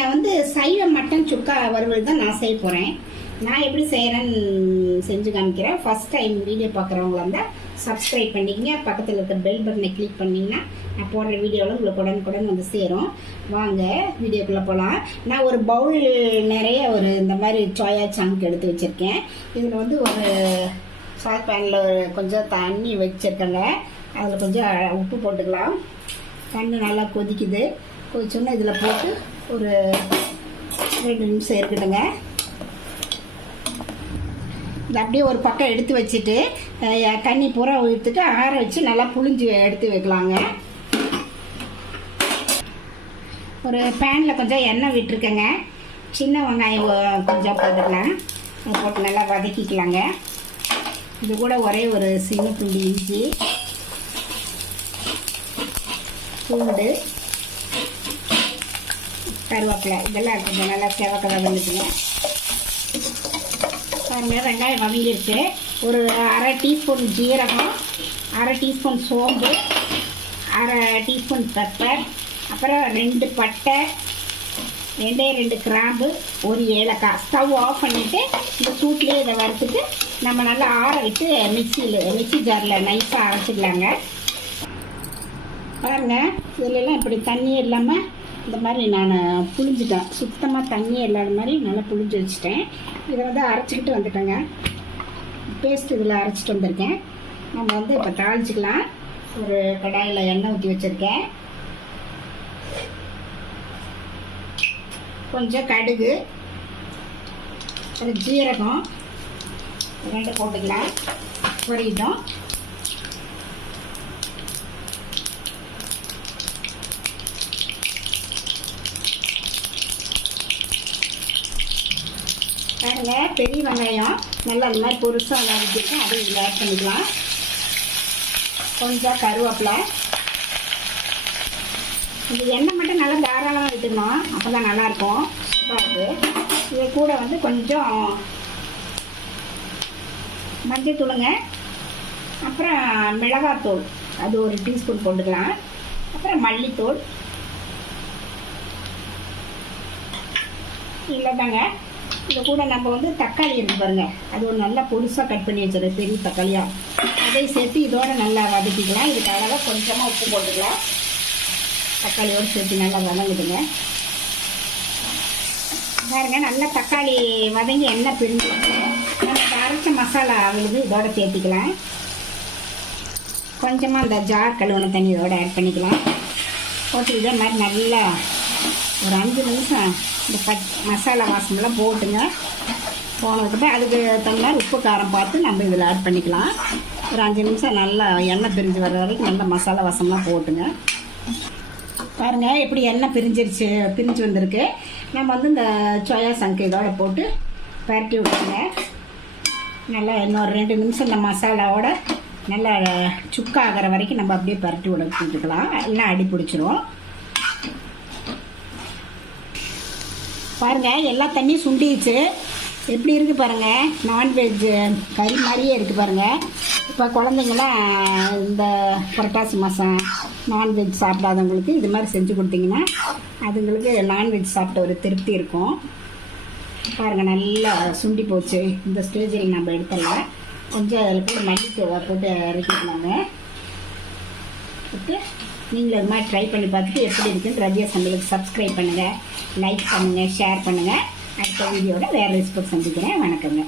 நான் வந்து சைவ மட்டன் சுக்கா வறுவல் தான் நான் செய்ய போகிறேன் நான் எப்படி செய்கிறேன்னு செஞ்சு காமிக்கிறேன். ஃபர்ஸ்ட் டைம் வீடியோ பார்க்குறவங்களா இருந்தால் சப்ஸ்கிரைப் பண்ணிக்கங்க. பக்கத்தில் இருக்க பெல் பட்டனை கிளிக் பண்ணிங்கன்னா நான் போடுற வீடியோவில் உங்களுக்கு உடனுக்குடன் வந்து சேரும். வாங்க வீடியோக்குள்ளே போகலாம் நான் ஒரு பவுல் நிறைய ஒரு இந்த மாதிரி சோயா சாங்க் எடுத்து வச்சுருக்கேன். இதில் வந்து ஒரு சாஸ் பேனில் கொஞ்சம் தண்ணி வச்சுருக்கேங்க. அதில் கொஞ்சம் உப்பு போட்டுக்கலாம். தண்ணி நல்லா கொதிக்குது. கொதிச்சோன்னா இதில் போட்டு ஒரு ரெண்டு நிமிஷம் இருக்கட்டுங்க. இது அப்படியே ஒரு பக்கம் எடுத்து வச்சுட்டு தண்ணி பூரா ஊற்றுட்டு ஆற வச்சு நல்லா புழிஞ்சு எடுத்து வைக்கலாங்க. ஒரு பேனில் கொஞ்சம் எண்ணெய் விட்டுருக்கேங்க. சின்ன வெங்காயம் கொஞ்சம் போட்டுக்கலாம். போட்டு நல்லா வதக்கிக்கலாங்க. இது கூட ஒரே ஒரு சின்ன துண்டு இஞ்சி பூண்டு கருவேப்பிலை இதெல்லாம் கொஞ்சம் நல்லா செவக்க வந்துட்டுங்க பாருங்கள் வெங்காயம் வதங்கிருச்சு. ஒரு அரை டீஸ்பூன் ஜீரகம் அரை டீஸ்பூன் சோம்பு அரை டீஸ்பூன் பெப்பர் அப்புறம் ரெண்டு பட்டை ரெண்டே ரெண்டு கிராம்பு ஒரு ஏலக்காய். ஸ்டவ் ஆஃப் பண்ணிவிட்டு இந்த சூட்லேயே இதை வறுத்துட்டு நம்ம நல்லா ஆற விட்டு மிக்சியில் மிக்சி ஜாரில் நைஸாக அரைச்சிக்கலாங்க. பாருங்கள் இதிலெல்லாம் இப்படி தண்ணி இல்லாமல் இந்த மாதிரி நான் புழிஞ்சிட்டேன். சுத்தமாக தண்ணி இல்லாத மாதிரி நல்லா புழிஞ்சு வச்சுட்டேன். இதை வந்து அரைச்சிக்கிட்டு வந்துட்டேங்க. பேஸ்ட் இதில் அரைச்சிட்டு வந்திருக்கேன். நம்ம வந்து இப்போ தாளிச்சிக்கலாம். ஒரு கடாயில் எண்ணெய் ஊற்றி வச்சுருக்கேன். கொஞ்சம் கடுகு ஒரு ஜீரகம் ரெண்டு போட்டுக்கலாம். பொரியட்டும் பாருங்க பெரிய வெங்காயம். நல்லா அந்த மாதிரி பொருசாக நறுக்கிட்டு அதை இதில் ஆட் பண்ணிக்கலாம். கொஞ்சம் கருவேப்பிலை. இந்த எண்ணெய் மட்டும் நல்லா தாராளமாக விட்டுக்கணும் அப்போ தான் நல்லாயிருக்கும். சூப்பராக இருக்குது இது கூட வந்து கொஞ்சம் மஞ்சள் தூளுங்க. அப்புறம் மிளகாத்தூள். அது ஒரு டீஸ்பூன் போட்டுக்கலாம். அப்புறம் மல்லித்தூள். இல்லைதாங்க இது கூட நம்ம வந்து தக்காளி இருக்கு பாருங்க. அது ஒரு நல்லா பொடிசாக கட் பண்ணி வச்சிருக்கேன் பெரிய தக்காளியாக அதை சேர்த்து இதோட நல்லா வதக்கிக்கலாம். இதுக்கு அழகாக கொஞ்சமாக உப்பு போட்டுக்கலாம். தக்காளியோடு சேர்த்து நல்லா வதங்குதுங்க பாருங்க நல்லா தக்காளி வதங்கி எண்ணெய் பிரிஞ்சு நமக்கு அரைச்ச மசாலா அவளுக்கு இதோட சேர்த்திக்கலாம். கொஞ்சமாக அந்த ஜார் கழுவுன தண்ணி இதோட ஆட் பண்ணிக்கலாம். போட்டு இதே மாதிரி நல்லா ஒரு அஞ்சு நிமிஷம் இந்த பச் மசாலா வாசமெல்லாம் போட்டுங்க. போனதுக்கு அதுக்கு தகுந்த உப்பு காரம் பார்த்து நம்ம இதில் ஆட் பண்ணிக்கலாம். ஒரு அஞ்சு நிமிஷம் நல்லா எண்ணெய் பிரிஞ்சு வர்ற வரைக்கும் நல்லா மசாலா வாசம்லாம் போட்டுங்க. பாருங்கள் எப்படி எண்ணெய் பிரிஞ்சிருச்சு பிரிஞ்சு வந்திருக்கு. நம்ம வந்து இந்த சோயா சங்கு இதோட போட்டு பரட்டி விட்டுருங்க. நல்லா இன்னொரு ரெண்டு நிமிஷம் இந்த மசாலாவோட நல்லா சுக்காகிற வரைக்கும் நம்ம அப்படியே பரட்டி விட விட்டுக்கலாம். எல்லாம் அடி பிடிச்சிரும். பாருங்க எல்லா தண்ணியும் சுண்டிடுச்சு. எப்படி இருக்கு பாருங்க நான்வெஜ் கறி மாதிரியே இருக்கு பாருங்க. இப்போ குழந்தைங்களாம் இந்த புரட்டாசி மாதம் நான்வெஜ் சாப்பிடாதவங்களுக்கு இது மாதிரி செஞ்சு கொடுத்தீங்கன்னா அதுங்களுக்கு நான்வெஜ் சாப்பிட்ட ஒரு திருப்தி இருக்கும். பாருங்க நல்லா சுண்டி போச்சு. இந்த ஸ்டேஜில் நம்ம எடுத்துடலாம். கொஞ்சம் அதில் போட்டு மல்லித்தூவை போட்டு இறக்கிக்கலாங்க ஓகே நீங்களும் இது மாதிரி ட்ரை பண்ணி பார்த்துட்டு எப்படி இருக்குன்னு ரஜியா சமையலுக்கு சப்ஸ்கிரைப் பண்ணுங்கள் லைக் பண்ணுங்கள் ஷேர் பண்ணுங்கள் அடுத்த வீடியோட வேறு ரெசிபி சந்திக்கிறேன். வணக்கங்க.